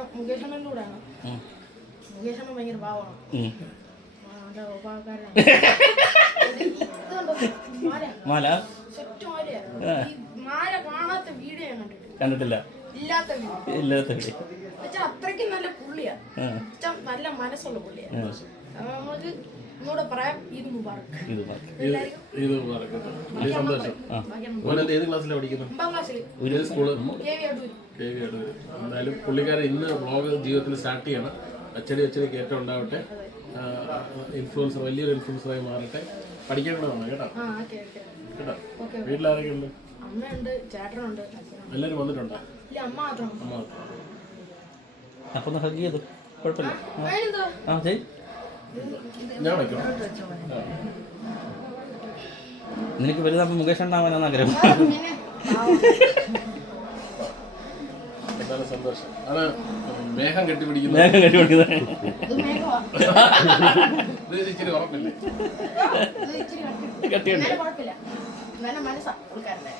മുകേഷ് അണ്ണൻ്റെ കൂടെയാണ്. മുകേഷ് അണ്ണൻ ഭയങ്കര പാവമാണ്. നല്ല ഉപകാരമാണ്. മാല മാല കാണാത്ത വീഡിയോ ഞാൻ കണ്ടിട്ടില്ല. ഇല്ലാത്ത വീഡിയോ അത്രയ്ക്കും നല്ല പുള്ളിയാ. നല്ല മനസ്സുള്ള പുള്ളിയാ. നമുക്ക് ഒന്നുകൂടെ പറയാം, ഈദ് മുബാറക്. എന്തായാലും പുള്ളിക്കാരൻ ഇന്ന് വ്ളോഗ് ജീവിതത്തിൽ സ്റ്റാർട്ട് ചെയ്യണം. അച്ചടി കയറ്റം ഉണ്ടാവട്ടെ. ഇൻഫ്ലുവൻസർ, വലിയൊരു ഇൻഫ്ലുവൻസറായി മാറട്ടെ. പഠിക്കേണ്ടതാണ് കേട്ടോ. കേട്ടോ. വീട്ടിലാരൊക്കെ ഉണ്ട്? അമ്മയുണ്ട്, ചേട്ടനുണ്ട്. എല്ലാവരും വന്നിട്ടുണ്ടോ? അമ്മ മാത്രം. അപ്പൊ ഹഗ് ചെയ്തു, കുഴപ്പമില്ല. ഞാൻ വയ്ക്കണം. നിനക്ക് വലുതാകുമ്പോൾ മുകേഷ് ഉണ്ടാവാനാണ് ആഗ്രഹം. എന്തായാലും സന്തോഷം. ആണ് മേഘം കെട്ടിപ്പിടിക്കുന്നത്. ഇച്ചിരി ഉറപ്പില്ലേ? കെട്ടിയുണ്ട്. കുഴപ്പമില്ല. നല്ല മനസ്സാ പുള്ളിക്കാരൻ്റെ.